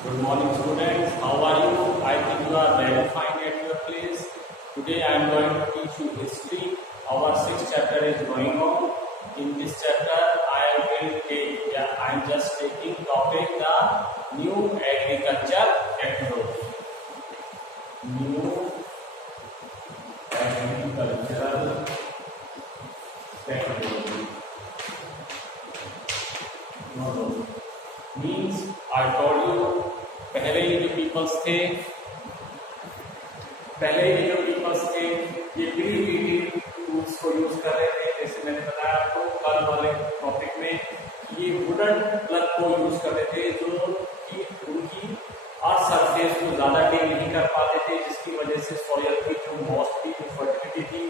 Good morning, students. How are you? I think you are very fine at your place. Today I am going to teach you history. Our sixth chapter is going on. In this chapter, I am just taking topic the new agriculture technology. New agricultural technology. Means I told you पहले ये जो peoples थे ये preheating tools को use कर रहे थे। जैसे मैंने बताया आपको कल वाले टॉपिक में ये वुडन प्लग को यूज कर रहे थे जो कि उनकी अर्थ सरफेस को ज्यादा डील नहीं कर पाते थे, जिसकी वजह से सॉइल की जो मॉइस्चर की फर्टिलिटी थी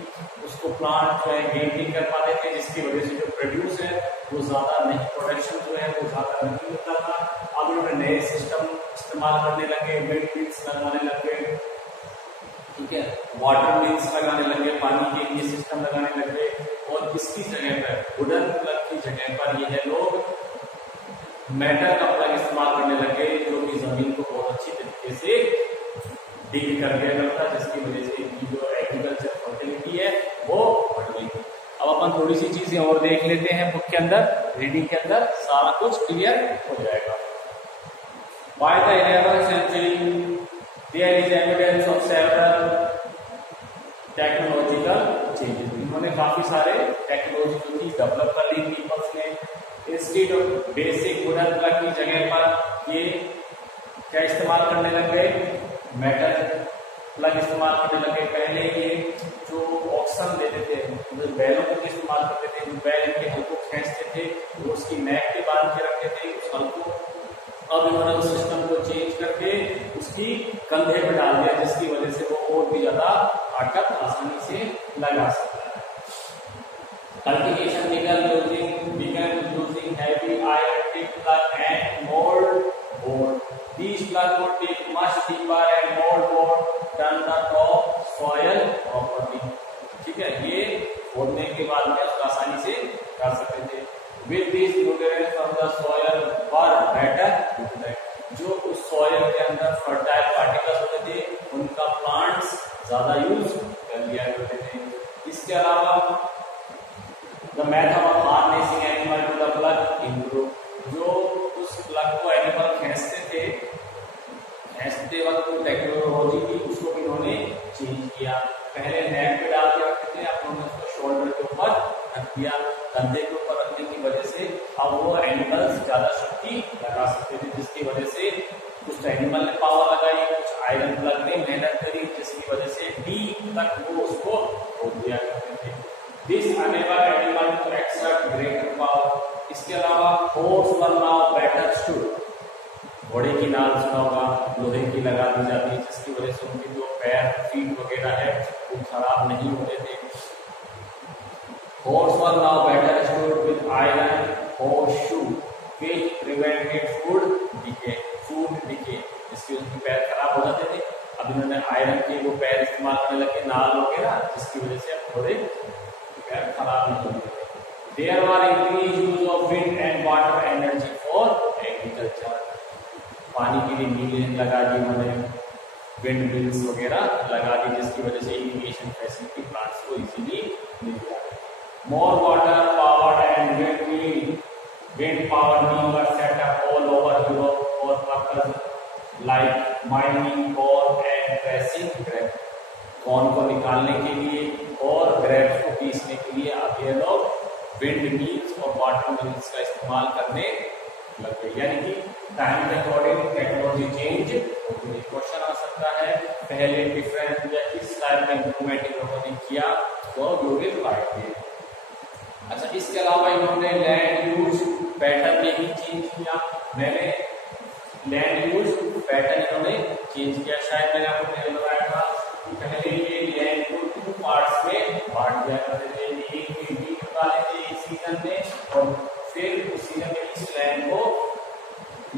उसको प्लांट जो है गेन नहीं कर पाते थे, जिसकी वजह से जो प्रोड्यूस है वो ज्यादा नहीं, प्रोडक्शन जो है वो ज्यादा नहीं होता था। अब इन्होंने नए सिस्टम इस्तेमाल करने लगे, वेट मिल्स लगाने लगे, ठीक है, वाटर मिल्स लगाने लगे, पानी के लिए सिस्टम लगाने लगे, और इसकी जगह पर वुडन प्लग की जगह पर ये है लोग मेटल का प्लग इस्तेमाल करने लगे जो कि जमीन को बहुत अच्छी तरीके से डील कर दिया करता, जिसकी वजह से इनकी जो एग्रीकल्चर फर्टिलिटी है वो बढ़ गई थी। अब अपन थोड़ी सी चीजें और देख लेते हैं बुक के अंदर, रीडिंग के अंदर सारा कुछ क्लियर हो जाएगा। By the 11th century, there is evidence of several technological changes. इन्होंने काफी सारे टेक्नोलॉजी जो थी डेवलप कर ली पीपल्स ने। Instead of basic wooden plug की जगह पर ये क्या इस्तेमाल करने लग गए, मेटल प्लग इस्तेमाल करने लगे। पहले ये जो ऑक्सन देते थे, जो बैलों को इस्तेमाल करते थे, जो बैल इनके हल को खींचते थे वो उसकी नेक के बांध के रखते थे उस हल को। अब इन्होंने उस सिस्टम को चेंज करके उसकी कंधे पर डाल दिया, जिसकी वजह से वो और भी ज्यादा ताकत आसानी से लगा सकता है। Cultivation began using heavy iron tip plug and mold board. These plugs would take much deeper and mold board turn the top soil properly. ठीक है, ये खोदने के बाद में उसको आसानी से कर सकते थे। With these nutrients from the soil were better utilized. जो उस soil के अंदर fertile particles होते थे उनका plants ज्यादा यूज कर लिया करते थे। इसके अलावा the method of harnessing animal to the plug improved. जो उस प्लग को एनिमल खींचते वक्त टेक्नोलॉजी थी उसको इन्होंने चेंज किया। पहले नेक पे डाल के रखते थे, अब उन्होंने उसको शोल्डर के ऊपर रख दिया। कंधे के ऊपर रखने की वजह से अब वो एनिमल्स ज्यादा शक्ति लगा सकते थे, जिसकी वजह से कुछ एनिमल ने पावर लगाई, कुछ आयरन प्लग ने मेहनत करी, जिसकी वजह से डीप तक वो उसको रोक दिया करते थे। This enable animal to exert greater power. इसके अलावा force were now better stood. घोड़े की नाल सुना होगा, लोहे की लगा दी जाती है, जिसकी वजह से उनके जो पैर फीट वगैरह है वो खराब नहीं होते थे। Horse were now better stored with iron horseshoe, which prevented food decay. जिसकी उनके पैर खराब हो जाते थे। अब इन्होंने आयरन के वो पैर इस्तेमाल करने लगे, नाल वगैरह, जिसकी वजह से अब थोड़े पैर खराब नहीं होते। There were increased use of wind and water energy for agriculture. पानी के लिए मिलें लगा दी उन्होंने, विंड मिल्स वगैरह लगा दी, जिसकी वजह से इरिगेशन फैसिलिटी प्लांट्स को इजीली मिल गया। More water powered and wind powered mills were set up all over Europe for purposes like mining corn and pressing grapes. Corn को निकालने के लिए और ग्रेप्स को पीसने के लिए अब ये लोग विंड मिल्स और वाटर मिल्स का इस्तेमाल करने लग गए। यानी कि टाइम के अकॉर्डिंग टेक्नोलॉजी चेंज होती है। क्वेश्चन आ सकता है पहले डिफरेंट या किस टाइप में इंप्रूवमेंट इन लोगों ने किया, तो यू विल राइट हियर। अच्छा, इसके अलावा इन्होंने लैंड यूज पैटर्न में भी चेंज किया। मैंने लैंड यूज पैटर्न इन्होंने चेंज किया। शायद मैंने आपको पहले बताया था कि पहले ये लैंड को 2 पार्ट्स में बांट दिया करते थे। एक में बीज उगा लेते एक सीजन में, और फिर उस सीजन में इस लैंड को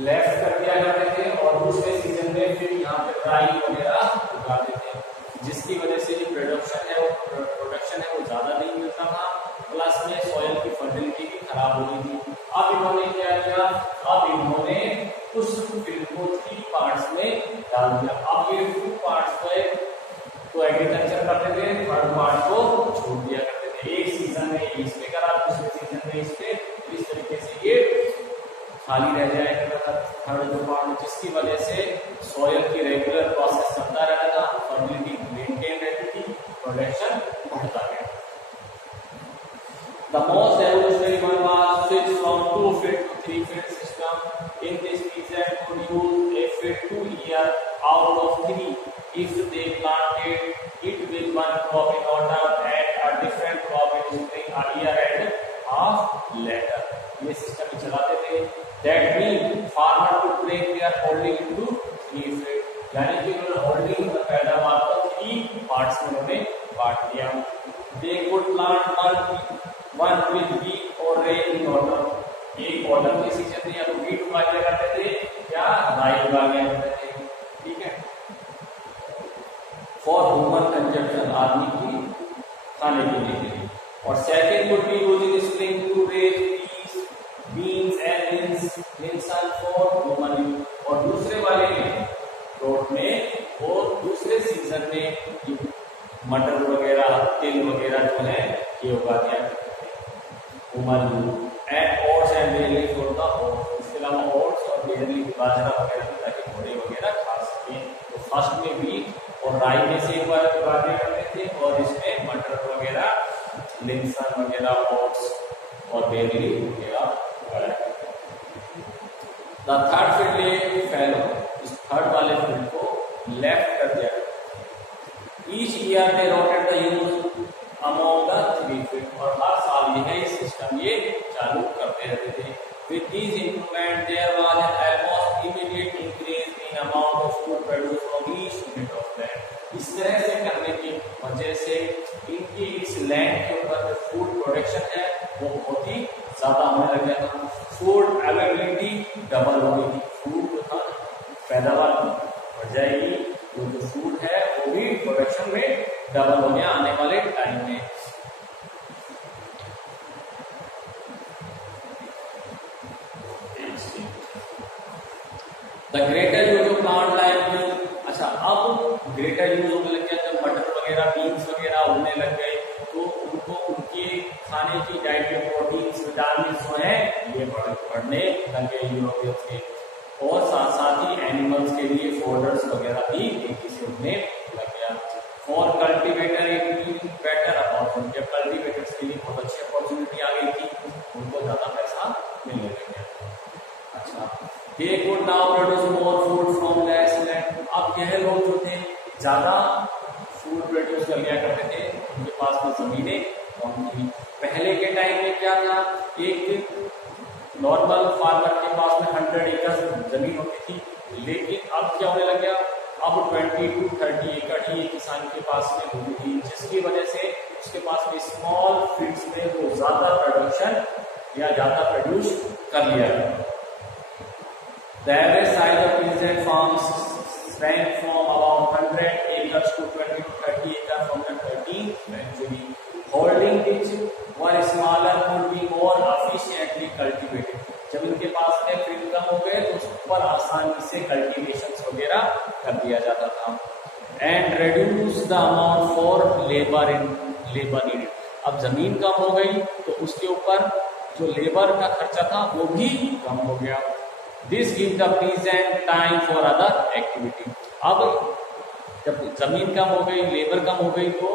लेफ्ट कर दिया करते थे, और दूसरे सीजन में फिर यहाँ पे राई वगैरह उगाते थे, जिसकी वजह से जो प्रोडक्शन है वो ज्यादा नहीं मिलता था, प्लस में सॉइल की फर्टिलिटी भी खराब हो गई थी। अब इन्होंने क्या किया, अब इन्होंने उस फील्ड को 3 पार्ट्स में डाल दिया। अब ये 2 पार्ट्स में तो एग्रीकल्चर करते थे, थर्ड पार्ट को छोड़ दिया करते थे। एक सीजन में इस पे करा, दूसरे सीजन में इस पे, इस तरीके से ये खाली रह जाया करता था थर्ड जो पार्ट, जिसकी वजह से सॉइल की रेगुलर प्रोसेस चलता रहता था, फर्टिलिटी मेंटेन रहती थी, प्रोडक्शन बढ़ता गया। The most evolutionary one was switch from 2-field to 3-field system. In this peasant could use a field 2 year out of 3 if they planted it with one crop in autumn and a different crop in spring a year and half later. ये system चलाते थे। That means farmer could break their holding into 3 field. यानी कि उन्होंने holding पैदावार को 3 parts में उन्होंने बांट दिया। They could plant one with wheat or rain in autumn. एक ऑटम के सीजन में या तो wheat उगा लिया करते थे या राई उगा लिया करते थे, ठीक है, for human consumption, आदमी की खाने के लिए। और second would be used in spring to raise peas, beans and linseed for human use. और दूसरे वाले प्लॉट में वो दूसरे सीजन में मटर वगैरह, तिल वगैरह जो है ये उगा दिया करते थे human use. And oats and barely for the horse, इसके अलावा ओट्स और बेरली बाजरा वगैरह ताकि घोड़े वगैरह खा सकें। तो फर्स्ट में व्हीट और राई में से एक बार उगा दिया करते थे और इसमें मटर वगैरह, लिनसन वगैरह, ओट्स और बेरली वगैरह उगाया करते थे। द थर्ड फील्ड फेलो, इस थर्ड वाले फील्ड को लेफ्ट कर दिया। Each year they rotate the use among the 3 fields, और हर साल यह सिस्टम ये चालू करते रहते थे। With these improvements there was an almost immediate increase in amount of food produced from each unit of land. इस तरह से करने की वजह से इनकी इस लैंड के ऊपर जो फूड प्रोडक्शन है वो बहुत ही ज्यादा होने लग गया था। फूड अवेलेबिलिटी डबल हो गई थी, फूड जो था पैदावार बढ़ जाएगी, तो जो फूड है वो भी प्रोडक्शन में डबल हो गया आने वाले टाइम में। The greater use of plant like, अच्छा अब ग्रेटर यूज होने लग गया जब मटर वगैरह, बीन्स वगैरह उगने लग गए तो उनको उनके खाने की डाइट में प्रोटीन्स, विटामिन जो है ये बढ़ने लग गए यूरोपियंस के, और साथ साथ ही एनिमल्स के लिए फोडर्स वगैरह भी तेजी से उगने लग गया। For cultivator it better opportunity, cultivators के लिए बहुत अच्छी अपॉर्चुनिटी आ गई थी, उनको ज्यादा पैसा मिलने लग गया। अच्छा, they could now produce more food from less land, अब यह लोग जो थे ज्यादा फूड प्रोड्यूस कर लिया करते थे, उनके पास में जमीनें कम थी। पहले के टाइम में क्या था, एक नॉर्मल फार्मर के पास में 100 एकड़ जमीन होती थी, लेकिन अब क्या होने लग गया, अब 20 to 30 एकड़ ही किसान के पास में होती थी, जिसकी वजह से उसके पास में स्मॉल फील्ड्स में वो ज्यादा प्रोडक्शन या ज्यादा प्रोड्यूस कर लिया। The average size of peasant farms sprang from about 100 acres to 20 to 30 acres from the 13th century. Holding which were smaller could be more efficiently cultivated. जब इनके पास में फील्ड कम हो गए तो उस पर आसानी से कल्टीवेशन वगैरह कर दिया जाता था। And reduce the amount for labor needed. अब जमीन कम हो गई तो उसके ऊपर जो लेबर का खर्चा था वो भी कम हो गया। This gives the peasant time for other activity. अब जब जमीन कम हो गई, लेबर कम हो गई, तो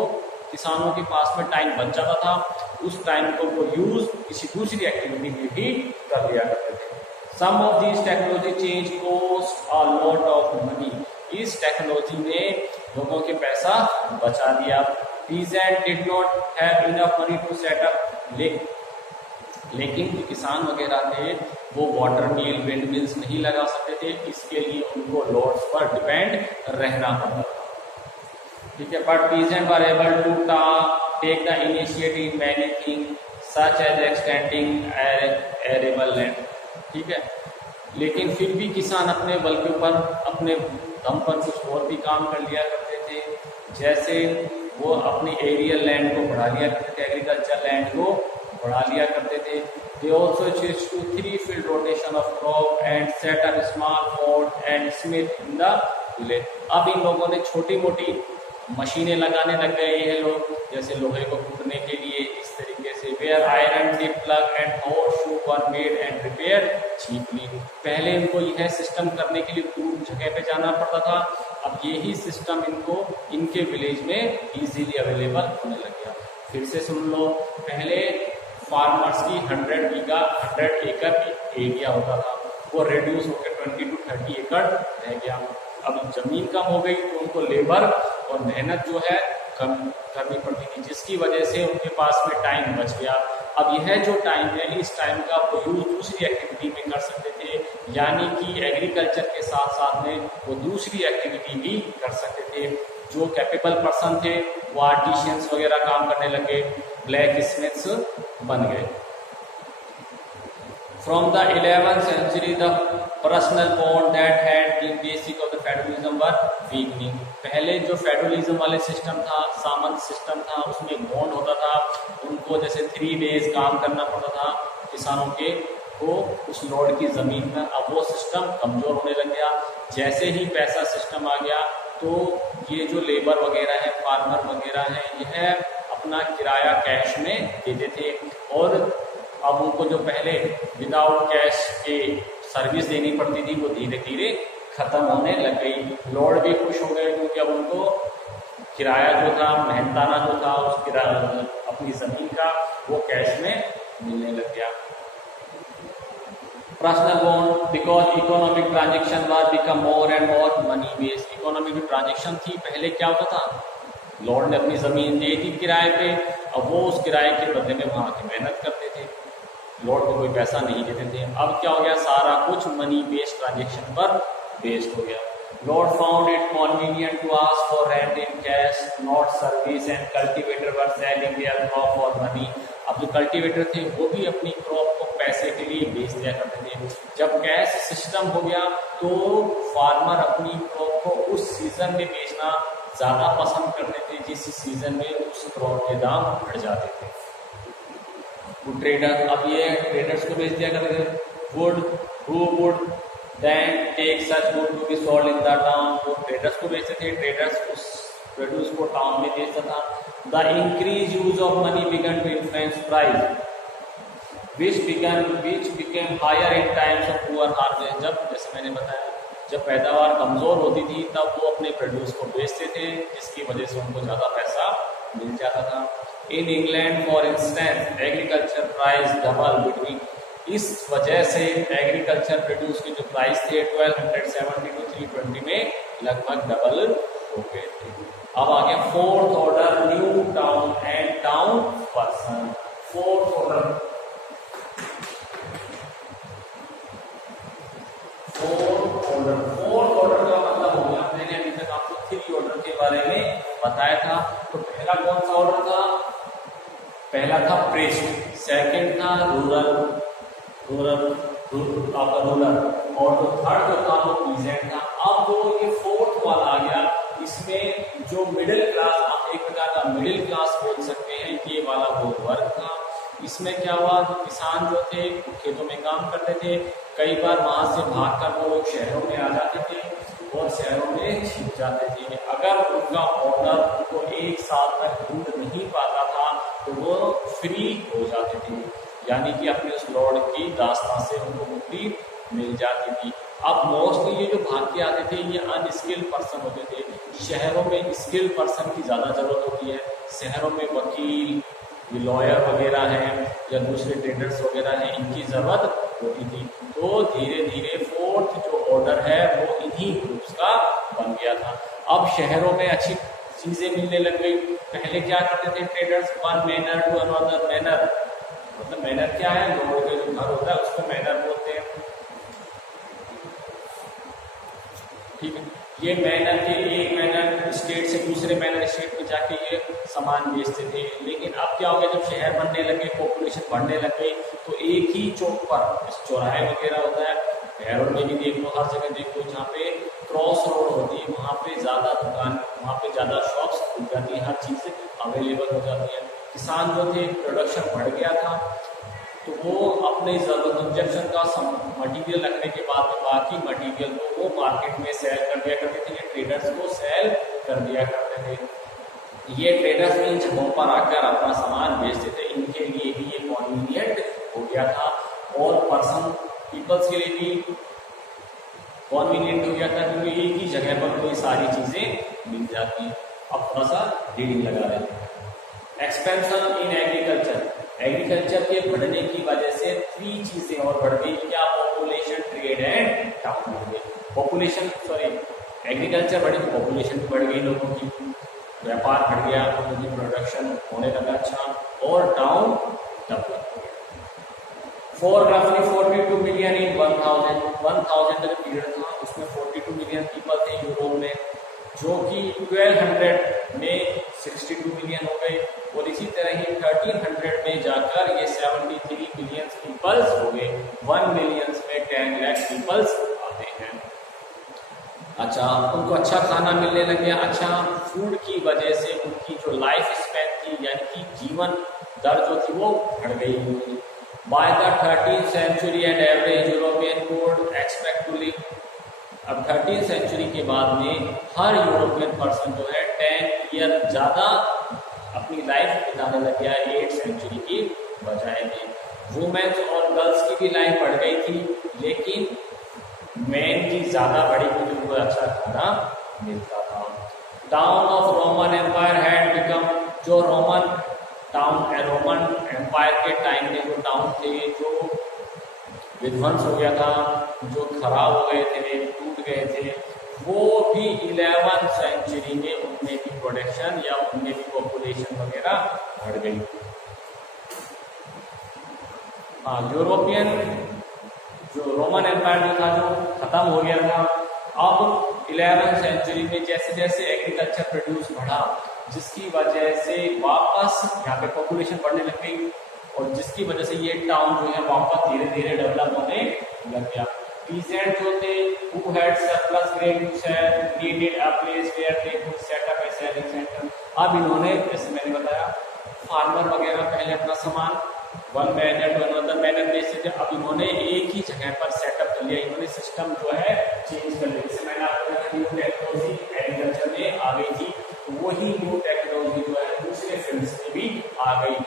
किसानों के पास में टाइम बच जाता था, उस टाइम को वो यूज किसी दूसरी एक्टिविटी में भी कर लिया करते थे। Some of these technology change cost a lot of money. इस टेक्नोलॉजी ने लोगों के पैसा बचा दिया। Peasant did not have enough money to set up, लेकिन जो किसान वगैरह थे वो वाटर मिल, विंड मिल्स नहीं लगा सकते थे, इसके लिए उनको लॉर्ड्स पर डिपेंड रहना पड़ता था। ठीक है, but peasant were able to take the initiative in many things such as extending arable land. ठीक है, लेकिन फिर भी किसान अपने बल के ऊपर, अपने दम पर कुछ और भी काम कर लिया करते थे, जैसे वो अपनी एरियल लैंड को बढ़ा लिया करते थे, एग्रीकल्चर लैंड को बढ़ा लिया करते थे। They also switched to 3-field rotation of crop and set up small pond and smith in the village. अब इन लोगों ने छोटी मोटी मशीनें लगाने लग गए ये लोग, जैसे लोहे को कूटने के लिए इस तरीके से। Where iron tip plough and horse shoe were made and repair cheaply. पहले इनको यह सिस्टम करने के लिए दूर जगह पे जाना पड़ता था, अब यही सिस्टम इनको इनके विलेज में इजीली अवेलेबल होने लग गया। फिर से सुन लो, पहले फार्मर्स की 100 एकड़ एरिया होता था, वो रिड्यूस होकर 20 to 30 एकड़ रह गया। अब जमीन कम हो गई तो उनको लेबर और मेहनत जो है कम करनी पड़ती थी, जिसकी वजह से उनके पास में टाइम बच गया। अब यह जो टाइम है, इस टाइम का वो यूज दूसरी एक्टिविटी में कर सकते थे, यानी कि एग्रीकल्चर के साथ साथ में वो दूसरी एक्टिविटी भी कर सकते थे। जो कैपेबल पर्सन थे वो आर्टिशियंस वगैरह काम करने लगे, ब्लैक स्मिथ्स बन गए। From the 11th century, the personal bond that had been basic of the feudalism were weakening. पहले जो फेडरलिज्म वाले सिस्टम था, सामंत सिस्टम था, उसमें बॉन्ड होता था, उनको जैसे 3 डेज काम करना पड़ता था किसानों के को उस लॉर्ड की जमीन में। अब वो सिस्टम कमजोर होने लग गया। जैसे ही पैसा सिस्टम आ गया तो ये जो लेबर वगैरह है, फार्मर वगैरह है, यह अपना किराया कैश में देते थे, और अब उनको जो पहले विदाउट कैश के सर्विस देनी पड़ती थी वो धीरे धीरे खत्म होने लग गई। लॉर्ड भी खुश हो गए क्योंकि अब उनको किराया जो था, मेहनताना जो था, उस किराया अपनी जमीन का वो कैश में मिलने लग गया। Personal bond because economic transaction was become more and more money based. Economic जो ट्रांजेक्शन थी, पहले क्या होता था, लॉर्ड ने अपनी जमीन दे दी किराए पे, अब वो उस किराए के बदले में वहां की मेहनत करते थे, लॉर्ड को कोई पैसा नहीं देते थे। अब क्या हो गया, सारा कुछ मनी बेस्ड ट्रांजेक्शन पर बेस्ड हो गया। Lord found it convenient to ask for rent in cash not service and cultivator were selling their crop for money. अब जो कल्टीवेटर थे वो भी अपनी क्रॉप को पैसे के लिए बेच दिया करते थे। जब कैश सिस्टम हो गया तो फार्मर अपनी क्रॉप को उस सीजन में बेचना ज्यादा पसंद करते थे जिस सीजन में उस क्रॉप के दाम बढ़ जाते थे। ट्रेडर, अब ये ट्रेडर्स को बेच दिया करते थे। Wood who would then take such wood to be sold in the town, वो ट्रेडर्स को बेचते थे, ट्रेडर्स उस प्रोड्यूस को टाउन में बेचता था। The increase use of money began to influence price which became higher in times of poor harvest। जब, जैसे मैंने बताया, जब पैदावार कमजोर होती थी तब वो अपने प्रोड्यूस को बेचते थे, जिसकी वजह से उनको ज्यादा पैसा मिल जाता था। In England for instance agriculture price double between, इस वजह से एग्रीकल्चर प्रोड्यूस के जो प्राइस थे 1270 to 320 में लगभग डबल हो गए थे। अब आ गया fourth order, new town and town person. Fourth order का मतलब हो गया, मैंने अभी तक आपको 3 ऑर्डर के बारे में बताया था। तो पहला कौन सा ऑर्डर था, पहला था प्रेस्ट, सेकंड था रूरल और जो थर्ड जो था वो पीजेंट था। अब जो ये फोर्थ वाला आ गया, इसमें जो मिडिल क्लास, आप एक प्रकार का मिडिल क्लास बोल सकते हैं, ये वाला वो वर्ग था। इसमें क्या हुआ, जो किसान जो थे खेतों में काम करते थे, कई बार वहां से भागकर वो लोग शहरों में आ जाते थे और शहरों में छिप जाते थे। अगर उनका ऑनर उनको एक साल तक ढूंढ नहीं पाता था तो वो फ्री हो जाते थे, यानी कि अपने उस लॉर्ड की दास्तां से उनको मुक्ति मिल जाती थी। अब मोस्टली ये जो भाग के आते थे ये अनस्किल्ड पर्सन होते थे। शहरों में स्किल्ड पर्सन की ज्यादा जरूरत होती है। शहरों में वकील, लॉयर वगैरह हैं या दूसरे ट्रेडर्स वगैरह हैं, इनकी जरूरत होती थी। तो धीरे धीरे फोर्थ जो ऑर्डर है वो इन्हीं ग्रुप्स का बन गया था। अब शहरों में अच्छी चीजें मिलने लग गई। पहले क्या करते थे traders, one manor to another manor, मतलब मैनर क्या है, लोगों के जो घर होता है उसको मैनर बोलते हैं, ठीक है। ये मैनर के एक मैनर स्टेट से दूसरे मैनर स्टेट में जाके ये सामान बेचते थे। लेकिन अब क्या हो गया, जब शहर बनने लगे, पॉपुलेशन बढ़ने लग गई, तो एक ही चौक पर चौराहे वगैरह होता है, शहरों में भी देख लो, हर जगह देखो, जहाँ पे क्रॉस रोड होती है वहाँ पे ज्यादा दुकान, वहाँ पे ज्यादा शॉप्स खुल जाती है, हर चीज अवेलेबल हो जाती है। किसान जो थे प्रोडक्शन बढ़ गया था, तो वो अपने कंजप्शन का मटेरियल रखने के बाद में बाकी मटेरियल को वो मार्केट में सेल कर दिया करते थे, ये ट्रेडर्स को सेल कर दिया करते थे। ये ट्रेडर्स इन जगहों पर आकर अपना सामान बेचते थे, इनके लिए भी ये कॉन्वीनियंट हो गया था और पर्सन पीपल्स के लिए भी कॉन्वीनियंट हो गया था, क्योंकि एक ही जगह पर कोई सारी चीजें मिल जाती। अब थोड़ा सा रीडिंग लगा रहे हैं। एक्सपेंशन इन एग्रीकल्चर, एग्रीकल्चर के बढ़ने की वजह से 3 चीजें और बढ़ गई। क्या? पॉपुलेशन, ट्रेड एंड टाउन बढ़ गई। पॉपुलेशन एग्रीकल्चर बढ़ी तो पॉपुलेशन भी बढ़ गई, लोगों की व्यापार बढ़ गया, लोगों की प्रोडक्शन होने लगा अच्छा, और टाउन डेवलप हो गया। फॉर रफली 42 मिलियन इन 1000 का पीरियड था, उसमें 42 मिलियन पीपल थे यूरोप में, जो कि 1200 में 62 मिलियन हो गए, और इसी तरह ही 1300 में जाकर ये 73 मिलियन पीपल्स हो गए। 1 मिलियन में 10 लाख पीपल्स आते हैं। अच्छा, उनको अच्छा खाना मिलने लग गया। अच्छा, फूड की वजह से उनकी जो लाइफ स्पैन थी, यानी कि जीवन दर जो थी वो बढ़ गई। By the 13th century and average European would expect to live, अब 13th सेंचुरी के बाद में हर यूरोपियन पर्सन जो है 10 ईयर ज्यादा अपनी लाइफ बिताने लग गया 8th सेंचुरी की बजाय में। वुमेन्स और गर्ल्स की भी लाइफ बढ़ गई थी, लेकिन मैन की ज्यादा बढ़ी क्योंकि उनको अच्छा खाना मिलता था। Town of Roman empire had become, जो रोमन एम्पायर के टाइम में जो टाउन थे जो विध्वंस हो गया था, जो खराब हो गए थे, टूट गए थे, वो भी 11th सेंचुरी में उनमें भी प्रोडक्शन या उनमें भी पॉपुलेशन वगैरह बढ़ गई। हाँ, यूरोपियन जो रोमन एम्पायर जो था जो खत्म हो गया था, अब 11th सेंचुरी में जैसे जैसे एग्रीकल्चर प्रोड्यूस बढ़ा, जिसकी वजह से वापस यहाँ पे पॉपुलेशन बढ़ने लग गई, और जिसकी वजह से ये टाउन जो है वापस धीरे धीरे डेवलप होने लग गया। पीजेंट जो थे who had surplus grain to sell needed a place where they could set up a selling center। अब इन्होंने, जैसे मैंने बताया, फार्मर वगैरह पहले अपना सामान one manor to another manor बेचते थे, अब इन्होंने एक ही जगह पर सेटअप कर लिया, इन्होंने सिस्टम जो है चेंज कर लिया। जैसे मैंने आपको बताया न्यू टेक्नोलॉजी एग्रीकल्चर में आ गई थी, तो वही न्यू टेक्नोलॉजी जो है दूसरे फील्ड्स में भी आ गई।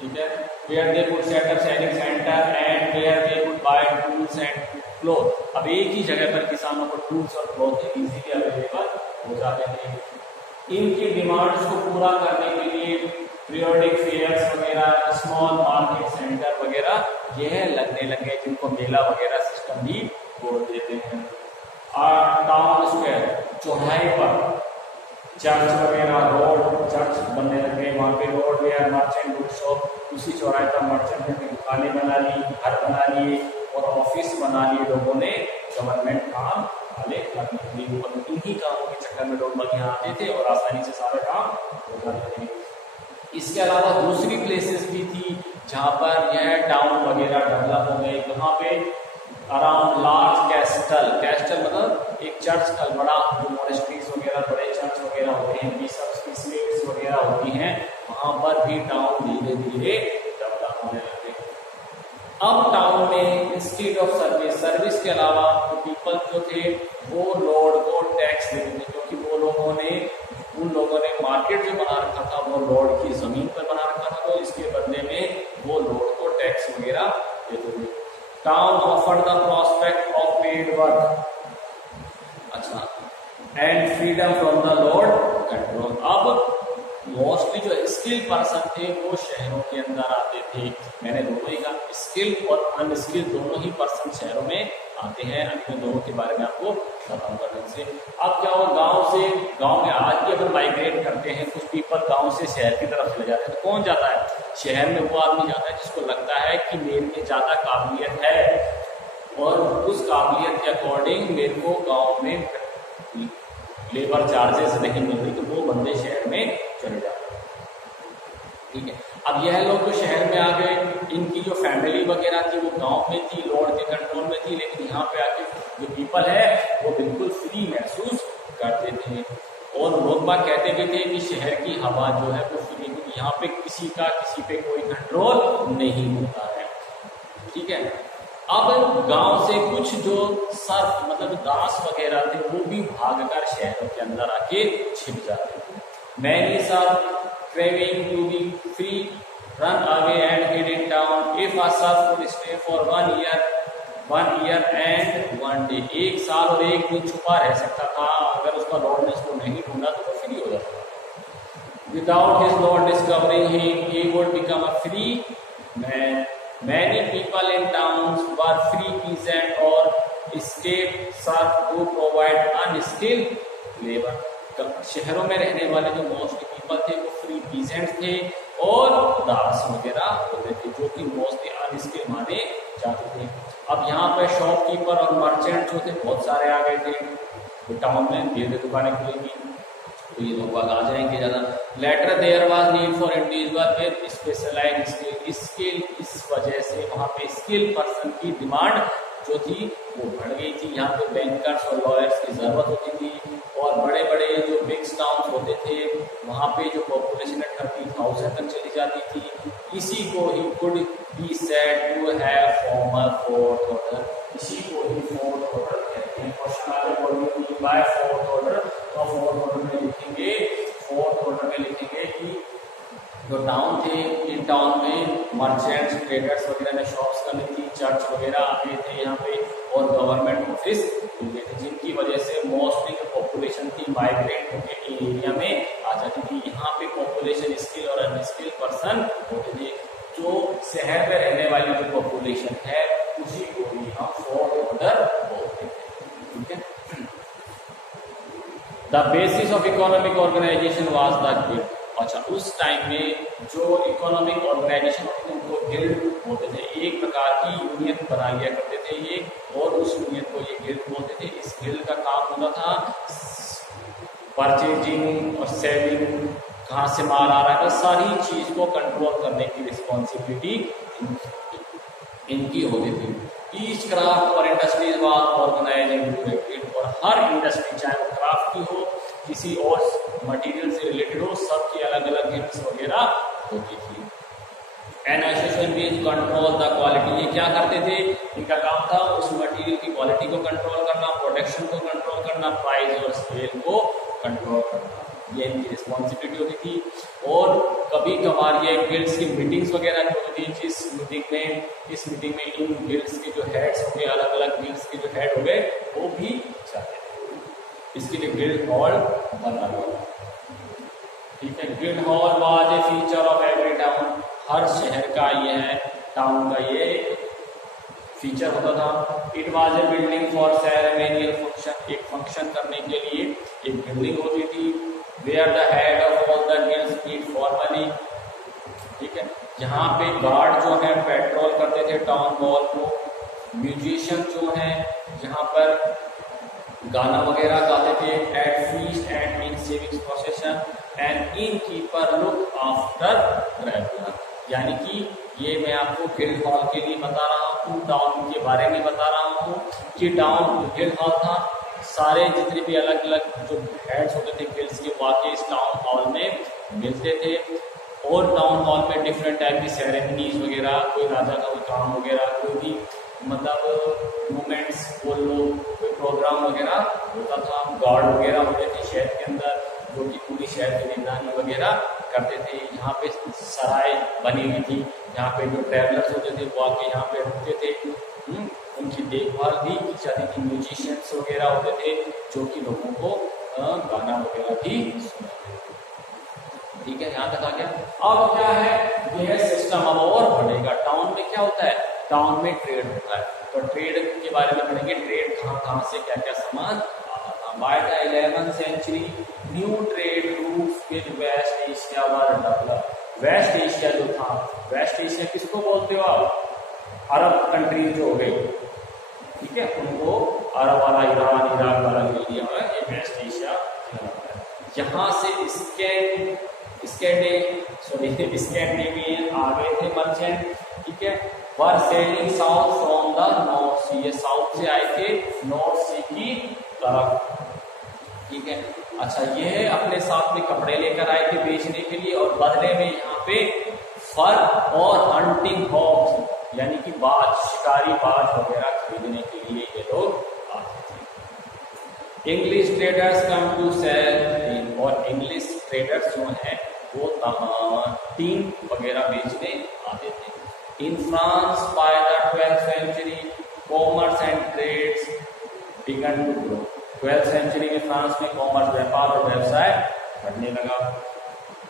ठीक है, where they could set up selling center and where they could buy tools and clothes। अब एक ही जगह पर किसानों को टूल्स और क्लॉथ इजीली अवेलेबल हो जाते थे। इनकी डिमांड्स को पूरा करने के लिए पीरियोडिक फेयर्स वगैरह, स्मॉल मार्केट सेंटर वगैरह यह लगने लगे, जिनको मेला वगैरह सिस्टम भी बोल देते हैं। टाउन स्क्वायर, चौराहे पर चर्च वगैरह, रोड चर्च बनने लग गए, वहाँ पे रोड या मर्चेंट बुक शॉप, उसी चौराहे पर मर्चेंट ने दुकानें बना ली, घर बना लिए और ऑफिस बना लिए लोगों ने, गवर्नमेंट काम वाले करने लगे, और इन्हीं कामों के चक्कर में लोग यहाँ आते थे और आसानी से सारे काम हो जाते थे। इसके अलावा दूसरी प्लेसेस भी थी जहाँ पर यह टाउन वगैरह डेवलप हो गए, वहाँ पे अराउंड लार्ज कैस्टल मतलब एक चर्च का बड़ा, जो मॉनेस्ट्रीज वगैरह, बड़े चर्च वगैरह होते हैं, बिशप्स की स्लेट्स वगैरह होती हैं, वहां पर भी टाउन धीरे धीरे डेवलप होने लगे। अब टाउन में इंस्टीड ऑफ सर्विस के अलावा तो पीपल जो थे वो लॉर्ड को टैक्स देते थे, क्योंकि उन लोगों ने मार्केट जो बना रखा था वो लॉर्ड की जमीन पर बना रखा था, तो इसके बदले में वो लॉर्ड को टैक्स वगैरह देते थे। Town offered the prospect of paid work, अच्छा, and freedom from the lord control. अब मोस्टली जो स्किल पर्सन थे वो शहरों के अंदर आते थे, मैंने दोनों ही कहा, स्किल और अनस्किल दोनों ही पर्सन शहरों में आते हैं। अभी मैं दोनों के बारे में आपको बताऊंगा ढंग से। अब क्या हो, गांव में आज भी अगर माइग्रेट करते हैं कुछ पीपल गांव से शहर की तरफ चले जाते हैं, तो कौन जाता है शहर में? वो आदमी जाता है जिसको लगता है कि मेरे में ज्यादा काबिलियत है और उस काबिलियत के अकॉर्डिंग मेरे को गाँव में लेबर चार्जेस नहीं मिल रही, तो वो बंदे शहर में चले जाते हैं। ठीक है, अब यह लोग जो शहर में आ गए, इनकी जो फैमिली वगैरह थी वो गांव में थी, लॉर्ड के कंट्रोल में थी, लेकिन यहाँ पे आके जो पीपल है वो बिल्कुल फ्री महसूस करते थे। और लोग बात कहते भी थे कि शहर की हवा जो है वो फ्री, यहाँ पे किसी का किसी पे कोई कंट्रोल नहीं होता है। ठीक है, अब गांव से कुछ जो सर्फ मतलब दास वगैरह थे वो भी भागकर शहरों के अंदर आके छिप जाते थे। Many Surf craving to be free run away and hid in town. If a serf could stay for 1 year and 1 day, 1 साल और 1 दिन छुपा रह सकता था, अगर उसका लॉर्ड ने उसको नहीं ढूंढा तो वो फ्री हो जाता था। Without his lord discovering him, he would become a free man. Many people in towns were free peasants or escaped serfs who provide unskilled labor. शहरों में रहने वाले जो मोस्टली पीपल थे वो फ्री पीजेंट थे और दास वगैरह होते थे जो कि मोस्टली अनस्किल्ड माने जाते थे। अब यहाँ पर शॉपकीपर और मर्चेंट जो थे बहुत सारे आ गए थे, तो टाउन में धीरे धीरे दुकानें खुलेंगी तो ये लोग आ जाएंगे ज़्यादा। Later there was need for individual with specialised skill, इस वजह से वहाँ पे स्किल पर्सन की डिमांड जो थी वो बढ़ गई थी। यहाँ पे बैंकर्स और लॉयर्स की जरूरत होती थी और बड़े बड़े जो बिग टाउन होते थे वहाँ पे जो पॉपुलेशन 30,000 तक चली जाती थी। इसी को ही could be said to have formed a fourth order, इसी को ही फोर्थ ऑर्डर कहते हैं। क्वेश्चन आगे बाय फोर्थ ऑर्डर, तो फोर्थ ऑर्डर में लिखेंगे कि जो टाउन थे इन टाउन में मर्चेंट्स ट्रेडर्स वगैरह ने शॉप्स कर ली थी, चर्च वगैरह आते थे यहाँ पे और गवर्नमेंट ऑफिस खुलते थे, जिनकी वजह से मोस्टली जो पॉपुलेशन थी माइग्रेट होकर एरिया में आ जाती थी। यहाँ पे पॉपुलेशन स्किल और अनस्किल पर्सन होते थे। जो शहर में रहने वाली जो पॉपुलेशन है उसी को भी हम फोर्थ ऑर्डर बोलते हैं। ठीक है, the basis of economic organisation was the guild. अच्छा, उस टाइम में जो इकोनॉमिक ऑर्गेनाइजेशन होते थे उनको गिल्ड बोलते थे। एक प्रकार की यूनियन बना लिया करते थे ये और उस यूनियन को ये गिल्ड बोलते थे। इस गिल्ड का काम होता था परचेजिंग और सेलिंग, कहाँ से माल आ रहा है, सारी चीज को कंट्रोल करने की रिस्पॉन्सिबिलिटी इनकी होती थी। ईच क्राफ्ट और industries was organised into A guild, और हर इंडस्ट्री चाहे वो क्राफ्ट की हो किसी और मटेरियल से रिलेटेड हो, सबकी अलग अलग गिल्ड्स वगैरह होती थी। An association which control the quality, ये क्या करते थे, इनका काम था उस मटेरियल की क्वालिटी को कंट्रोल करना, प्रोडक्शन को कंट्रोल करना, प्राइस और सेल को कंट्रोल करना, ये इनकी रिस्पॉन्सिबिलिटी होती थी। और कभी कभार ये गिल्ड्स की मीटिंग्स वगैरह भी होती थी, इस मीटिंग में इन गिल्ड्स के जो हेड्स हो गए, अलग अलग गिल्ड्स के जो हेड हो गए वो भी जाते थे। इसके लिए गिल्ड हॉल बना हुआ। ठीक है, guild hall was a feature of every town, हर शहर का ये है टाउन का ये फीचर होता था। It was a building for ceremonial function, एक फंक्शन करने के लिए एक बिल्डिंग होती थी। Where the head of all the guilds meet formally, ठीक है, यहाँ पे गार्ड जो है पेट्रोल करते थे टाउन हॉल को। म्यूजिशियन जो है यहाँ पर गाना वगैरह गाते थे। At feast and in civic procession and inn keeper look after traveller, यानी कि ये मैं आपको गिल्ड हॉल के लिए बता रहा हूँ, टाउन के बारे में बता रहा हूँ कि टाउन गिल्ड हॉल था, सारे जितने भी अलग अलग जो हेड्स होते थे गिल्ड्स के वाकई इस टाउन हॉल में मिलते थे। और टाउन हॉल में डिफरेंट टाइप की सेरेमनीज वगैरह, कोई राजा का कोई काम वगैरह, कोई भी मतलब मूवमेंट्स बोल लो, कोई प्रोग्राम वगैरह होता था। गार्ड वगैरह होते थे शहर के अंदर जो कि पूरी शहर की निगरानी वगैरह करते थे। यहाँ पे सराय बनी हुई थी, यहाँ पे जो ट्रैवलर्स होते थे वो आके यहाँ पे रुकते थे, उनकी देखभाल भी की जाती थी। म्यूजिशियंस वगैरह होते थे जो कि लोगों को गाना वगैरह भी सुनाते थे। ठीक है, यहाँ तक आ गया। अब क्या है, यह सिस्टम अब और बढ़ेगा। टाउन में क्या होता है, टाउन में ट्रेड होता है, तो ट्रेड के बारे में पढ़ेंगे, ट्रेड कहाँ से क्या क्या सामान आता था। By the 11th century new trade routes with West Asia were developed. West Asia जो था, वेस्ट एशिया किसको बोलते हो आप, अरब कंट्रीज जो हो गई, ठीक है, उनको अरब वाला ईरान इराक वाला एरिया है, ये वेस्ट एशिया कहलाता है। यहाँ से स्कैंडिनेवियन आ गए थे मर्चेंट, ठीक है, were sailing south from the north sea, ये साउथ से आए थे नॉर्थ सी की तरफ। ठीक है। अच्छा, ये अपने साथ में कपड़े लेकर आए थे बेचने के लिए, और बदले में यहाँ पे फर और हंटिंग हॉर्स यानी कि बाज, शिकारी बाज वगैरह खरीदने के लिए ये लोग आते थे। English traders come to sell, और इंग्लिश ट्रेडर्स जो हैं वो टीन वगैरह बेचने आते थे। In France by the 12th century commerce and trades began to grow. 12th century में फ्रांस में कॉमर्स, व्यापार और व्यवसाय बढ़ने लगा।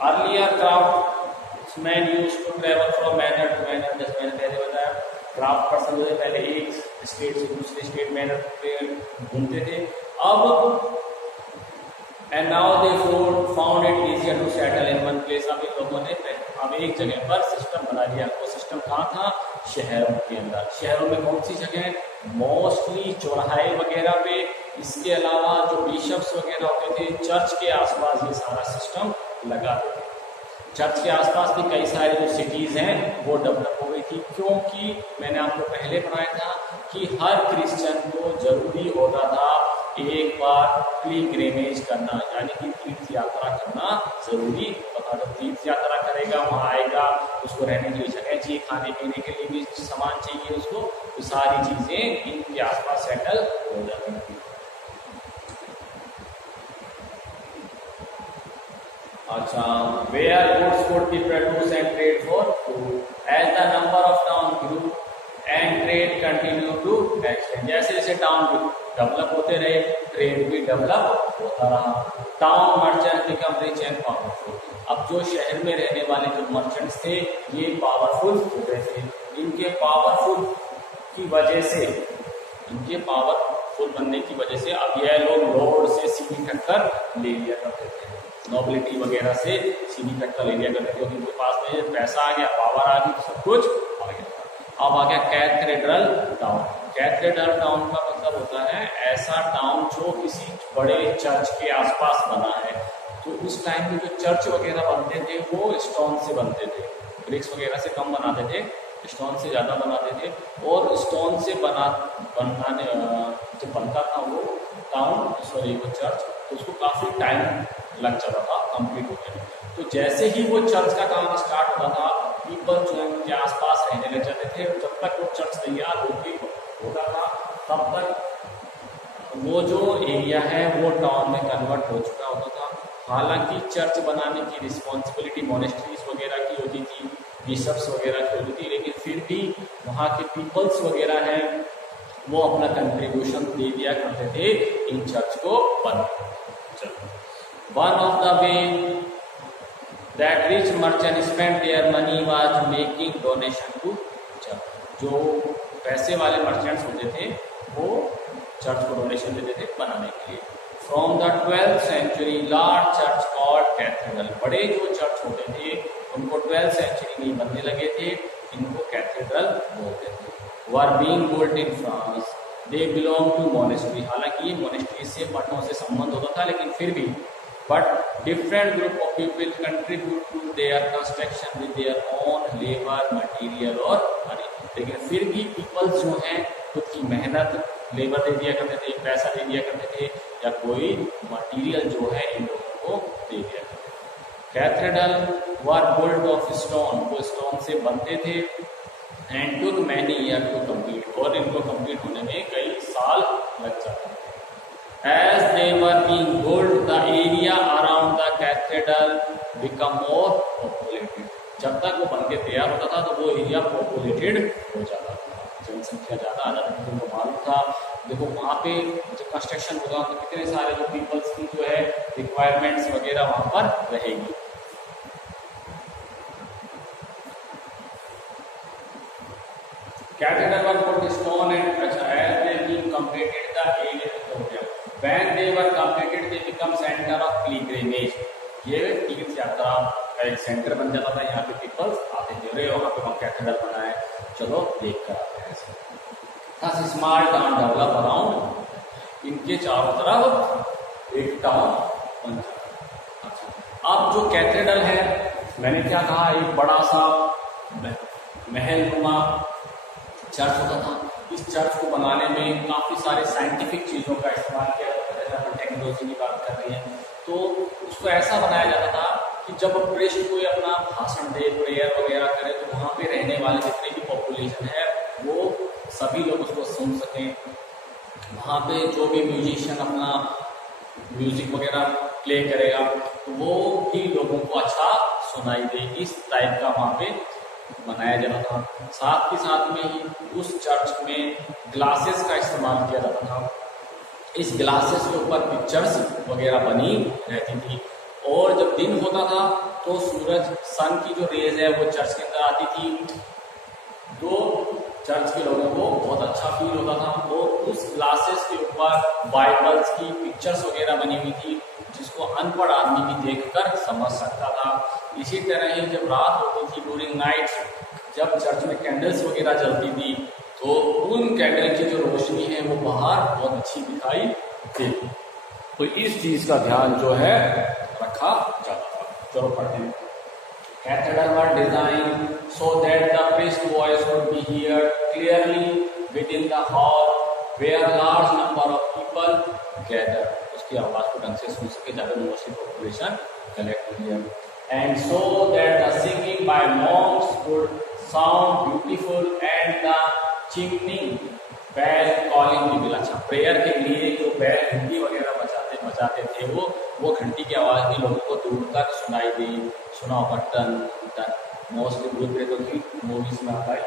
Earlier craftsmen used to travel from manor to manor, जैसे मैंने पहले बताया क्राफ्ट पर्सन जो पहले एक स्टेट से दूसरे स्टेट मैनर पे घूमते थे। अब and now they found it easier to settle in one place. अब इन लोगों ने अब एक जगह पर सिस्टम बना लिया। वो सिस्टम कहाँ था? शहरों के अंदर। शहरों में कौन सी जगह? मोस्टली चौराहे वगैरह पे। इसके अलावा जो बिशप्स वगैरह होते थे चर्च के आसपास ये सारा सिस्टम लगाते थे। चर्च के आसपास भी कई सारे जो सिटीज हैं वो डेवलप हो गई थी, क्योंकि मैंने आपको पहले पढ़ाया था कि हर क्रिश्चियन को जरूरी होता था एक बार पिलग्रिमेज करना, यानी कि तीर्थ यात्रा करना जरूरी होता था। जब तीर्थ यात्रा करेगा वहाँ आएगा, उसको रहने के लिए जगह चाहिए, खाने पीने के लिए भी सामान चाहिए उसको, तो सारी चीजें इनके आसपास सेटल हो जाती थी। अच्छा, where goods could be produce and trade for food as the number of town grew and trade continue to extend. जैसे जैसे टाउन डेवलप होते रहे ट्रेड भी डेवलप होता रहा। Town merchant become rich and powerful. अब जो शहर में रहने वाले जो मर्चेंट्स थे ये पावरफुल हो गए थे। इनके पावरफुल की वजह से, इनके पावरफुल बनने की वजह से अब यह लोग रोड से सीधी टक्कर ले लिया करते थे, नोबिलिटी वगैरह से सीधी टक्कर ले लिया करते थे, क्योंकि उनके पास में पैसा आ गया, पावर आ गई, सब कुछ आ गया। अब आ गया कैथेड्रल टाउन। कैथेड्रल टाउन का मतलब होता है ऐसा टाउन जो किसी बड़े चर्च के आसपास बना है। तो उस टाइम में जो चर्च वगैरह बनते थे वो स्टोन से बनते थे, ब्रिक्स वगैरह से कम बनाते थे, स्टोन से ज़्यादा बनाते थे। और स्टोन से बनाने जब बनता था वो टाउन, सॉरी वो चर्च, तो उसको काफ़ी टाइम लग जाता था कंप्लीट होने में। तो जैसे ही वो चर्च का काम स्टार्ट होता था पीपल जो है उनके आसपास रहने लग जाते थे। जब तक वो चर्च तैयार होता था तब तक वो जो एरिया है वो टाउन में कन्वर्ट हो चुका होता था। हालांकि चर्च बनाने की रिस्पॉन्सिबिलिटी मोनेस्ट्रीज वगैरह की होती थी, बिशप्स वगैरह की होती थी, लेकिन फिर भी वहाँ के पीपल्स वगैरह हैं वो अपना कंट्रीब्यूशन दे दिया करते थे इन चर्च को बनाने। One of the way that rich merchant spend their money was making donation to church. जो पैसे वाले मर्चेंट्स होते थे वो चर्च को डोनेशन देते थे बनाने के लिए। From the 12th century large church called cathedral. बड़े जो चर्च होते थे उनको 12th century में बनने लगे थे, इनको कैथेड्रल बोलते थे। Were being built in France, they belong to monastery. हालांकि ये मोनेस्ट्री से, मठों से संबंध होता था, लेकिन फिर भी but different group of people contribute to their construction with their own labor, material और money। लेकिन फिर भी पीपल्स जो हैं खुद की मेहनत, लेबर दे दिया करते थे, पैसा दे दिया करते थे, या कोई मटेरियल जो है इन लोगों को दे दिया करते थे। Cathedral were built of stone, वो स्टोन से बनते थे। And took many year to complete, और इनको कंप्लीट होने में कई साल लग जाते थे। As they were being built, the area around the cathedral become more populated। जब तक वो बनके तैयार होता था तो वो एरिया पॉपुलेटेड हो जाता था, जनसंख्या ज़्यादा आ जाती थी। उनको मालूम था देखो वहाँ पे जब कंस्ट्रक्शन होगा तो कितने सारे जो पीपल्स की जो है रिक्वायरमेंट्स वगैरह वहाँ पर रहेगी। Cathedral were put stone and as they being completed the area हो गया। When they were completed, they become center of pilgrimage। ये तीर्थ यात्रा का एक सेंटर बन जाता था। यहाँ पे पीपल्स आते थे, अरे वहाँ पे हम कैथेड्रल बना है, चलो देख कर आते हैं। ऐसे स्मॉल टाउन डेवलप अराउंड, इनके चारों तरफ एक टाउन बन जाता। अच्छा, अब जो कैथेड्रल है मैंने क्या कहा, एक बड़ा सा महलनुमा चर्च होता था। इस चर्च को बनाने में काफी सारे साइंटिफिक चीजों का इस्तेमाल किया जाता था, जैसे टेक्नोलॉजी की बात कर रही हैं, तो उसको ऐसा बनाया जाता था कि जब प्रेस्ट कोई अपना भाषण दे, प्रेयर वगैरह करे, तो वहाँ पे रहने वाले जितने भी पॉपुलेशन है वो सभी लोग उसको सुन सकें। वहाँ पे जो भी म्यूजिशियन अपना म्यूजिक वगैरह प्ले करेगा तो वो भी लोगों को अच्छा सुनाई दे, इस टाइप का वहाँ पे बनाया जाता था। साथ ही साथ में ही उस चर्च में ग्लासेस का इस्तेमाल किया जाता था। इस ग्लासेस के ऊपर पिक्चर्स वगैरह बनी रहती थी, और जब दिन होता था तो सूरज, सन की जो रेज है वो चर्च के अंदर आती थी, तो चर्च के लोगों को बहुत अच्छा फील होता था। और उस ग्लासेस के ऊपर बाइबल्स की पिक्चर्स वगैरह बनी हुई थी, जिसको अनपढ़ आदमी भी देखकर समझ सकता था। इसी तरह ही जब रात होती थी, ड्यूरिंग नाइट, जब चर्च में कैंडल्स वगैरह जलती थी, तो उन कैंडल की जो रोशनी है वो बाहर बहुत अच्छी दिखाई देती। तो इस चीज का ध्यान जो है रखा जाता था। चलो पढ़ते हैं। Cathedral were designed so that the priest's voice would be heard clearly within the hall where large number of people gather. उसकी आवाज को ढंग से सुन सके, ज्यादा मोस्टली पॉपुलेशन कलेक्ट हुई है। And so that the singing by monks would sound beautiful and the chimney bell calling the village. अच्छा, प्रेयर के लिए जो बैल घंटी वगैरह बजाते थे वो घंटी की आवाज भी लोगों को दूर तक सुनाई दी। सुना होगा टन टन, मोस्टली भूत प्रेतों की मूवीज में आता है।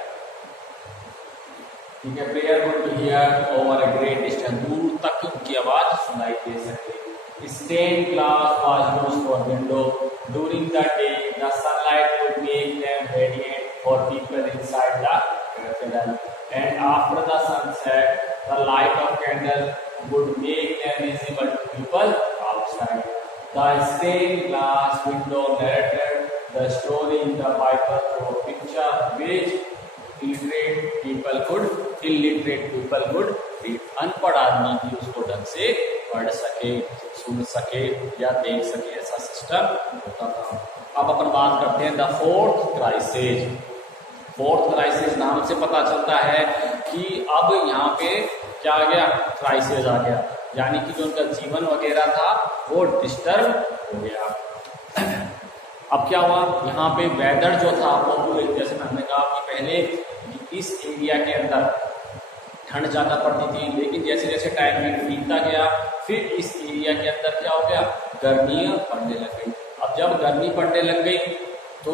ठीक है, prayer would be heard over a great distance, दूर तक उनकी आवाज सुनाई दे सके। Stained glass was used for window during the day, the sunlight would make them radiant for people inside the cathedral, and after the sunset the light of candle would make them visible to people outside. The stained glass window narrated the story in the Bible through a picture which illiterate people could read. अनपढ़ आदमी भी उसको ढंग से पढ़ सके, सुन सके या देख सके, ऐसा सिस्टम होता था। अब अपन बात करते हैं the fourth crisis. Fourth crisis नाम से पता चलता है कि अब यहाँ पे क्या आ गया, क्राइसिस आ गया, यानी कि जो उनका जीवन वगैरह था वो डिस्टर्ब हो गया। अब क्या हुआ, यहाँ पे वेदर जो था पॉपुलेशन, जैसे मैंने कहा कि पहले इस एरिया के अंदर ठंड ज्यादा पड़ती थी, लेकिन जैसे जैसे टाइम बीतता गया फिर इस एरिया के अंदर क्या हो गया, गर्मियां पड़ने लग गई। अब जब गर्मी पड़ने लग गई तो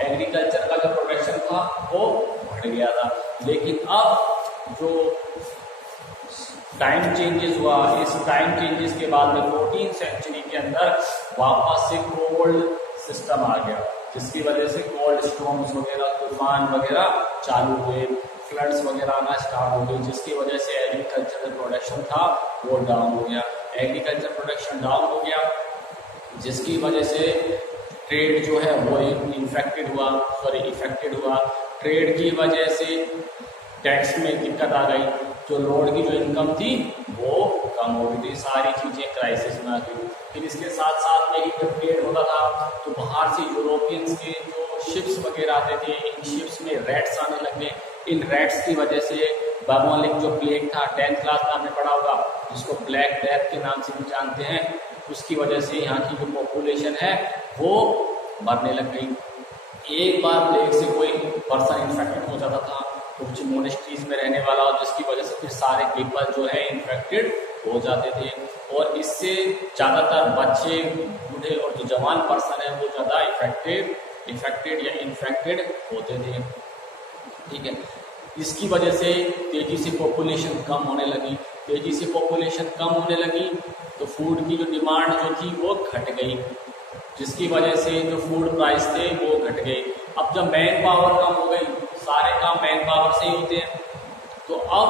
एग्रीकल्चर का जो प्रोडक्शन था वो बढ़ गया था, लेकिन अब जो टाइम चेंजेस हुआ, इस टाइम चेंजेस के बाद में 14th सेंचुरी के अंदर वापस से कोल्ड सिस्टम आ गया, जिसकी वजह से कोल्ड स्टॉर्म्स वगैरह, तूफान वगैरह चालू हुए, फ्लड्स वगैरह आना स्टार्ट हो गई, जिसकी वजह से एग्रीकल्चर प्रोडक्शन था वो डाउन हो गया। एग्रीकल्चर प्रोडक्शन डाउन हो गया, जिसकी वजह से ट्रेड जो है वो इफेक्टेड हुआ। ट्रेड की वजह से टैक्स में दिक्कत आ गई, जो रोड की जो इनकम थी वो कम हो गई थी, सारी चीजें क्राइसिस में आ गई। फिर इसके साथ साथ में ही जब ट्रेड होता था तो बाहर से यूरोपियंस के जो शिप्स वगैरह आते थे, इन शिप्स में रैट्स आने लगे। इन रैट्स की वजह से बर्मोलिक जो प्लेग था, 10th क्लास में आपने पढ़ा होगा, जिसको ब्लैक डेथ के नाम से भी जानते हैं, उसकी वजह से यहाँ की जो पॉपुलेशन है वो मरने लग गई। एक बार प्लेग से कोई पर्सन इन्फेक्टेड हो जाता था तो कुछ मोनेस्ट्रीज में रहने वाला, जिसकी वजह से फिर सारे पीपल जो है इन्फेक्टेड हो जाते थे, और इससे ज़्यादातर बच्चे, बूढ़े और जो जवान पर्सन है वो ज़्यादा इन्फेक्टेड या इन्फेक्टेड होते थे। ठीक है, इसकी वजह से तेजी से पॉपुलेशन कम होने लगी। तो फूड की जो डिमांड जो थी वो घट गई, जिसकी वजह से जो फूड प्राइस थे वो घट गए। अब जब मैन पावर कम हो गई, सारे काम मैन पावर से ही होते हैं, तो अब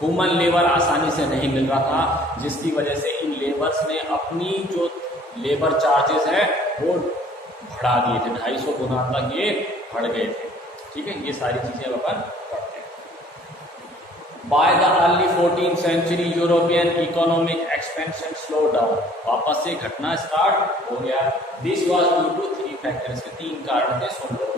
ह्यूमन लेबर आसानी से नहीं मिल रहा था, जिसकी वजह से इन लेबर्स ने अपनी जो लेबर चार्जेस है वो बढ़ा दिए थे, 250 गुना तक ये बढ़ गए थे। ठीक है, ये सारी चीजें अपन पढ़ते हैं। By the early 14th century, European economic expansion slowed down. वापस से घटना स्टार्ट हो गया। This was due to 3 factors. के 3 कारण थे, सुन लो।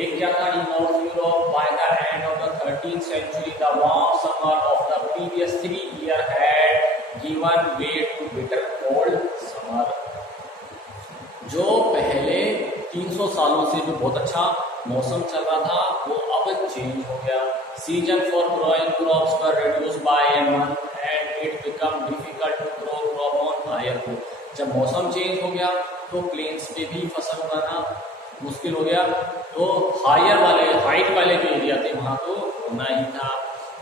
एक क्या था, in North Europe by the end of the 13th century, the warm summer of the previous 3 years had given way to bitter cold summer। जो पहले 300 सालों से जो बहुत अच्छा मौसम चल रहा था वो अब चेंज हो गया। Season for growing crops were reduced by a month and it become difficult to grow crop on higher growth. जब मौसम चेंज हो गया तो प्लेन्स पे भी फसल उगाना मुश्किल हो गया, तो हाइट वाले जो एरिया थे वहां तो होना ही था,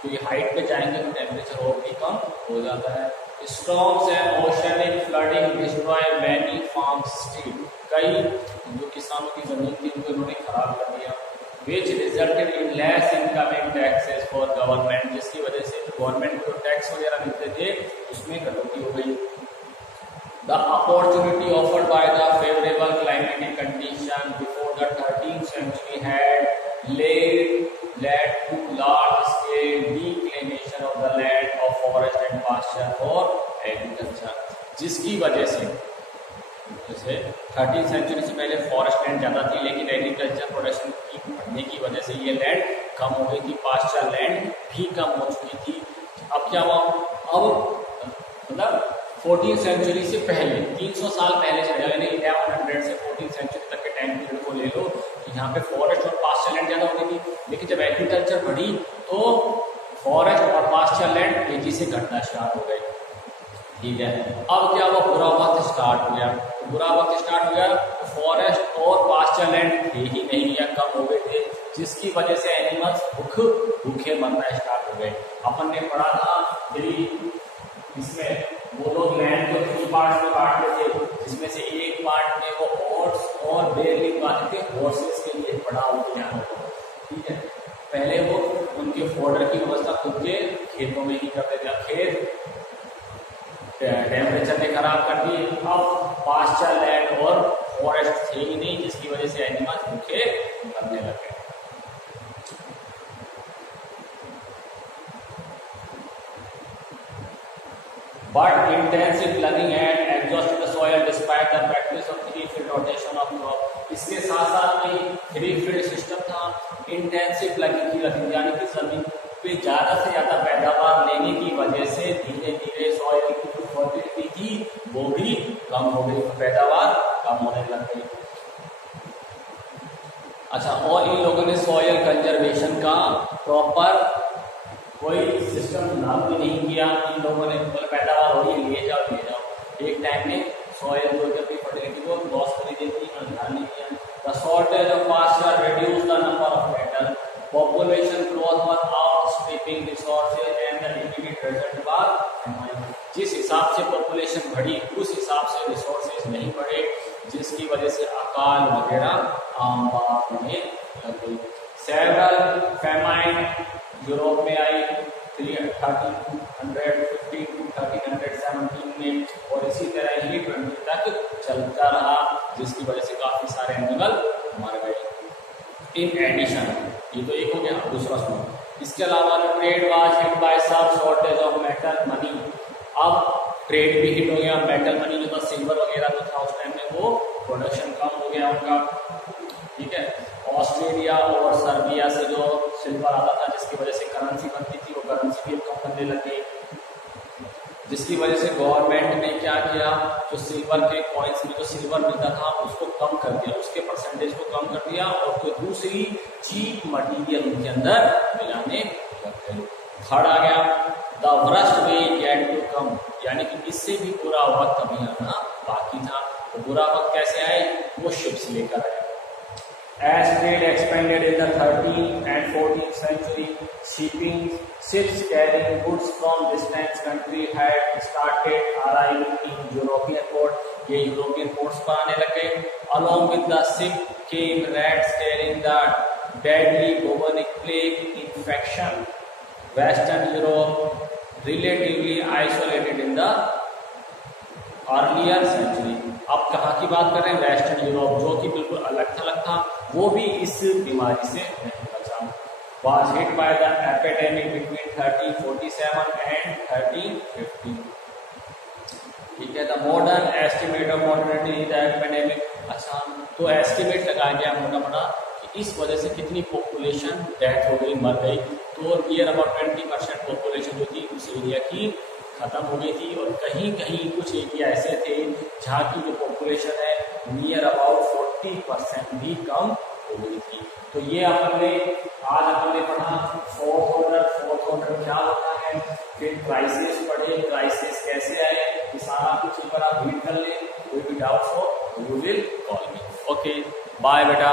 क्योंकि हाइट पे जाएंगे तो टेम्परेचर और भी कम हो जाता है। Storms and oceanic flooding destroy many farms still. कई जो किसानों की जमीन थी उनको इन्होंने खराब कर दिया। विच resulted in less income in taxes for government, जिसकी वजह से गवर्नमेंट को टैक्स वगैरह मिलते थे उसमें कटौती हो गई। The opportunity offered by the favorable climatic condition before the 13th century had led to large-scale declination of the land of forest and pasture for agriculture, जिसकी वजह से जैसे 13th सेंचुरी से पहले फॉरेस्ट लैंड ज़्यादा थी, लेकिन एग्रीकल्चर प्रोडक्शन की बढ़ने की वजह से ये लैंड कम हो गई थी, पास्चर लैंड भी कम हो चुकी थी। अब क्या हुआ, अब मतलब 14th सेंचुरी से पहले 300 साल पहले चले जाओ, यानी 1100 से 14th सेंचुरी तक के टाइम पीरियड को ले लो कि यहाँ पे फॉरेस्ट और पास्चर लैंड ज़्यादा होती थी, लेकिन जब एग्रीकल्चर बढ़ी तो फॉरेस्ट और पास्चर लैंड तेजी से घटना स्टार्ट हो गई। ठीक है, अब क्या हुआ, बुरा वक्त स्टार्ट हो गया। तो बुरा वक्त स्टार्ट हो गया तो फॉरेस्ट और पास्चर लैंड थे ही नहीं या कम हो गए थे, जिसकी वजह से एनिमल्स भूखे मरना स्टार्ट हो गए। अपन ने पढ़ा था इसमें वो लोग लैंड को 3 पार्ट्स में काटते थे, जिसमें से एक पार्ट में वो ओट्स और बेरली उगाते थे, हॉर्सेस के लिए बड़ा उद्यान। ठीक है, पहले वो उनके फोडर की व्यवस्था खुद के खेतों में ही करते थे। खेत टेम्परेचर ने खराब कर दी, अब पास्चर लैंड और फॉरेस्ट थे ही नहीं, जिसकी वजह से एनिमल्स भूखे मरने लगे। But intensive plugging had exhausted the soil despite the practice of 3-field rotation of crop। इसके साथ साथ में 3-field सिस्टम था, इंटेंसिव प्लगिंग की लगी, यानी कि जमीन पे ज्यादा से ज्यादा पैदावार लेने की वजह से धीरे धीरे सॉइल की जो फर्टिलिटी थी वो भी कम हो गई, पैदावार कम होने लग गई। अच्छा, और इन लोगों ने सॉइल कंजर्वेशन का प्रॉपर कोई सिस्टम लागू नहीं किया। इन लोगों ने पैदावार हो रही है, ले जाओ। एक टाइम में सॉइल जो की फर्टिलिटी को लॉस कर देती है, ध्यान नहीं किया। The shortage of pasture reduce the number of cattle, population growth was outstripping resources and the immediate result was famine। जिस हिसाब से पॉपुलेशन बढ़ी उस हिसाब से रिसोर्सेज नहीं बढ़े, जिसकी वजह से अकाल वगैरह आम बात होने लग गई। सेवरल फेमाइन यूरोप में आई 1350 टू 1317 में, और इसी तरह ही 20 तक चलता रहा, जिसकी वजह से काफी सारे एनिमल मर गए। इन एडिशन, ये तो एक हो गया, दूसरा सुनो, इसके अलावा trade was hit by some shortage of metal money. अब ट्रेड भी हिट हो गया, मेटल मनी जो था, सिल्वर वगैरह जो था उस टाइम में वो प्रोडक्शन कम हो गया उनका। ठीक है, ऑस्ट्रेलिया और सर्बिया से जो सिल्वर आता था, जिसकी वजह से करेंसी बनती थी, वो करेंसी भी कम करने लग गई, जिसकी वजह से गवर्नमेंट ने क्या किया, जो सिल्वर के कॉइन्स में जो सिल्वर मिलता था उसको कम कर दिया, उसके परसेंटेज को कम कर दिया, और कोई दूसरी चीप मटीरियल उनके अंदर मिलाने लग गए। थर्ड आ गया the worst was yet to come, यानी कि इससे भी बुरा वक्त अभी आना बाकी था। तो बुरा वक्त कैसे आए, वो शिप्स लेकर आए। As trade expanded in the 13th and 14th century, ships carrying goods from distant country had started arriving in European ports. ये यूरोपियन पोर्ट्स पर आने लगे। Along with the ship came rats carrying the deadly bubonic plague infection. Western Europe, relatively isolated in the earlier century। अब कहाँ की बात कर रहे हैं, वेस्टर्न यूरोप, जो कि बिल्कुल अलग थलग था, वो भी इस बीमारी से नहीं बचा। Was hit by the epidemic between 1347 and 1350। ठीक है, the modern estimate of mortality in the epidemic. अच्छा, तो एस्टिमेट लगाया गया मोटा मोटा कि इस वजह से कितनी पॉपुलेशन डेथ हो गई, मर गई। तो नियर अबाउट 20% पॉपुलेशन जो थी उस एरिया की खत्म हो गई थी और कहीं कहीं कुछ एरिया ऐसे थे जहाँ की जो पॉपुलेशन है नियर अबाउट 40% भी कम हो गई थी। तो ये अपन ने पढ़ा फोर्थ ऑर्डर क्या होता है, फिर क्राइसिस पढ़े, क्राइसिस कैसे आए, ये सारा कुछ एक बार आप रीड कर ले। कोई भी डाउट्स हो you will call me. Okay bye बेटा।